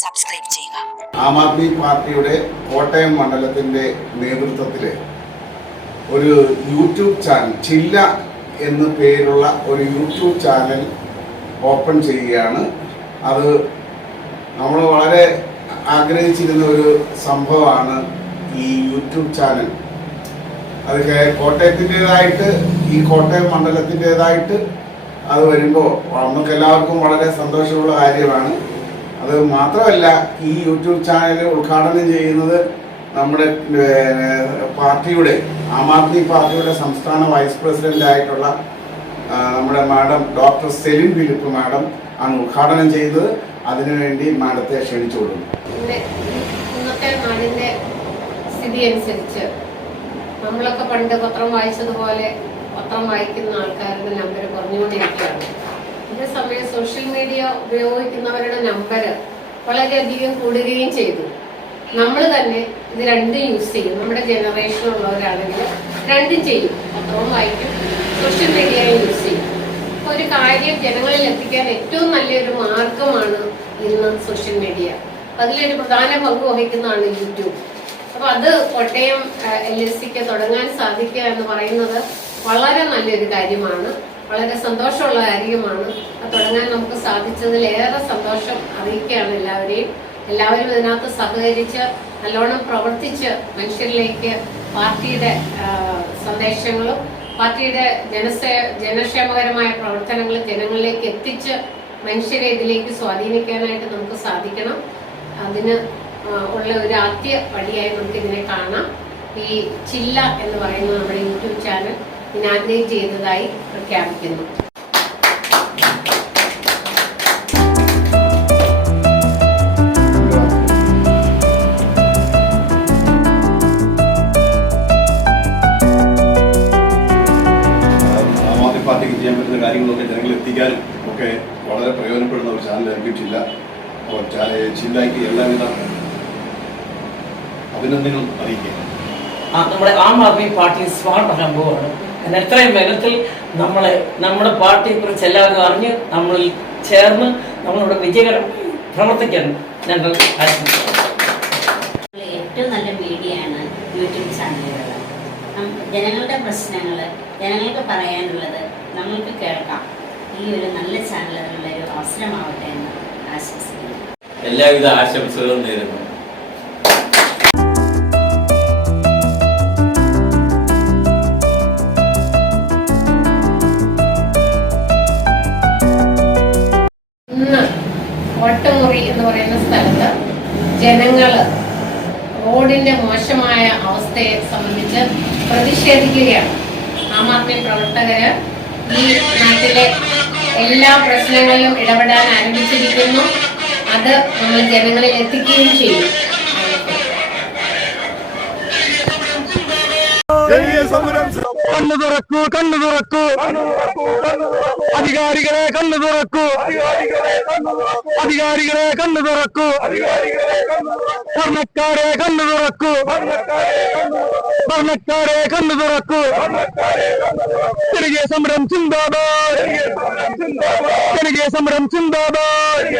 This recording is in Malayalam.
സബ്സ്ക്രൈബ് ചെയ്യുക. ആം ആദ്മി പാർട്ടിയുടെ കോട്ടയം മണ്ഡലത്തിന്റെ നേതൃത്വത്തിൽ ഒരു യൂട്യൂബ് ചാനൽ, ചില്ല എന്ന പേരുള്ള ഒരു യൂട്യൂബ് ചാനൽ ഓപ്പൺ ചെയ്യുകയാണ്. അത് നമ്മൾ വളരെ ആഗ്രഹിച്ചിരുന്ന ഒരു സംഭവമാണ് ഈ യൂട്യൂബ് ചാനൽ. അത് കോട്ടയത്തിൻ്റെതായിട്ട്, ഈ കോട്ടയം മണ്ഡലത്തിൻ്റെതായിട്ട് അത് വരുമ്പോൾ നമുക്ക് എല്ലാവർക്കും വളരെ സന്തോഷമുള്ള കാര്യമാണ്. അത് മാത്രമല്ല, ഈ യൂട്യൂബ് ചാനൽ ഉദ്ഘാടനം ചെയ്യുന്നത് നമ്മുടെ പാർട്ടിയുടെ, ആം ആദ്മി പാർട്ടിയുടെ സംസ്ഥാന വൈസ് പ്രസിഡന്റ് ആയിട്ടുള്ള നമ്മുടെ madam doctor Celine Philip madam ആണ് ഉദ്ഘാടനം ചെയ്തത്. അതിനുവേണ്ടി മാഡത്തെ ക്ഷണിച്ചുകൊള്ളുന്നു. ഇന്നത്തെ നാടിന്റെ സ്ഥിതി അനുസരിച്ച് നമ്മളൊക്കെ പണ്ട് പത്രം വായിച്ചതുപോലെ പത്രം വായിക്കുന്ന ആൾക്കാരുടെ നമ്പർ കുറഞ്ഞുകൊണ്ടിരിക്കുകയാണ്. ഇതേസമയം സോഷ്യൽ മീഡിയ ഉപയോഗിക്കുന്നവരുടെ നമ്പർ വളരെയധികം കൂടുകയും ചെയ്തു. നമ്മൾ തന്നെ ഇത് രണ്ടും യൂസ് ചെയ്യും. നമ്മുടെ ജനറേഷനുള്ളവരാണെങ്കിൽ രണ്ടും ചെയ്യും, പത്രവും വായിക്കും, സോഷ്യൽ മീഡിയയും യൂസ് ചെയ്യും. അപ്പോൾ ഒരു കാര്യം ജനങ്ങളിൽ എത്തിക്കാൻ ഏറ്റവും നല്ലൊരു മാർഗമാണ് ഇന്ന് സോഷ്യൽ മീഡിയ. അതിലൊരു പ്രധാന പങ്ക് വഹിക്കുന്നതാണ് യൂട്യൂബ്. അപ്പോൾ അത് കോട്ടയം LSCക്ക് തുടങ്ങാൻ സാധിക്കുക എന്ന് പറയുന്നത് വളരെ നല്ലൊരു കാര്യമാണ്, വളരെ സന്തോഷമുള്ള കാര്യമാണ്. അത് തുടങ്ങാൻ നമുക്ക് സാധിച്ചതിൽ ഏറെ സന്തോഷം അറിയിക്കുകയാണ് എല്ലാവരും ഇതിനകത്ത് സഹകരിച്ച് നല്ലോണം പ്രവർത്തിച്ച് മനുഷ്യരിലേക്ക് പാർട്ടിയുടെ സന്ദേശങ്ങളും പാർട്ടിയുടെ ജനക്ഷേമകരമായ പ്രവർത്തനങ്ങൾ ജനങ്ങളിലേക്ക് എത്തിച്ച് മനുഷ്യരെ ഇതിലേക്ക് സ്വാധീനിക്കാനായിട്ട് നമുക്ക് സാധിക്കണം. അതിന് ഉള്ള ഒരു ആദ്യ പടിയായി നമുക്ക് ഇതിനെ കാണാം. ഈ ചില്ല എന്ന് പറയുന്ന നമ്മുടെ യൂട്യൂബ് ചാനൽ ഇനാഗ്രേറ്റ് ചെയ്തതായി പ്രഖ്യാപിക്കുന്നു. ആം ആദ്മി പാർട്ടിക്ക് ചെയ്യാൻ പറ്റുന്ന കാര്യങ്ങളൊക്കെ ജനങ്ങളിൽ എത്തിക്കാനും ഒക്കെ വളരെ പ്രയോജനപ്പെടുന്ന ഒരു ചാനലായിരിക്കും ചില്ല. അപ്പോൾ ചില്ലയ്ക്ക് എല്ലാവിധ അഭിനന്ദനങ്ങളും അറിയിക്കുക. നമ്മുടെ ആം ആദ്മി പാർട്ടി സ്മാർട്ട് സംഭവമാണ്. എത്രയും വേഗത്തിൽ നമ്മുടെ പാർട്ടിയെ കുറിച്ച് എല്ലാവരും അറിഞ്ഞ് നമ്മളിൽ ചേർന്ന് നമ്മളിവിടെ വിജയകരമായി പ്രവർത്തിക്കാൻ ഞങ്ങൾ ആശംസിക്കുന്നു. ഏറ്റവും നല്ല മീഡിയയാണ് യൂട്യൂബ് ചാനലുകൾ. ജനങ്ങളുടെ പ്രശ്നങ്ങൾ, ജനങ്ങൾക്ക് പറയാനുള്ളത് നമ്മൾക്ക് കേൾക്കാം. ഈ ഒരു നല്ല ചാനൽ അതിനുള്ളൊരു അവസരമാവട്ടെ എന്ന് ആശംസിക്കുന്നു. എല്ലാവിധ ആശംസകളും നേരുന്നു. ഇന്ന് കോട്ടമുറി എന്ന് പറയുന്ന സ്ഥലത്ത് ജനങ്ങൾ റോഡിന്റെ മോശമായ അവസ്ഥയെ സംബന്ധിച്ച് പ്രതിഷേധിക്കുകയാണ്. ആം ആദ്മി പ്രവർത്തകര് ഈ നാട്ടിലെ എല്ലാ പ്രശ്നങ്ങളിലും ഇടപെടാൻ ആരംഭിച്ചിരിക്കുന്നു. അത് നമ്മൾ ജനങ്ങളിൽ എത്തിക്കുകയും ചെയ്യും. കണ്ണു തുറക്കൂ, കണ്ണു തുറക്കൂ, അധികാരികളെ കണ്ണു തുറക്കൂ, അധികാരികളെ കണ്ണു തുറക്കൂ, ഭരണക്കാരെ കണ്ണു തുറക്കൂ, ഭരണക്കാരെ കണ്ണു തുറക്കൂ. തിരികെ സമരം ചിന്താബാദ്, തിരികെ സമരം ചിന്താബാദ്.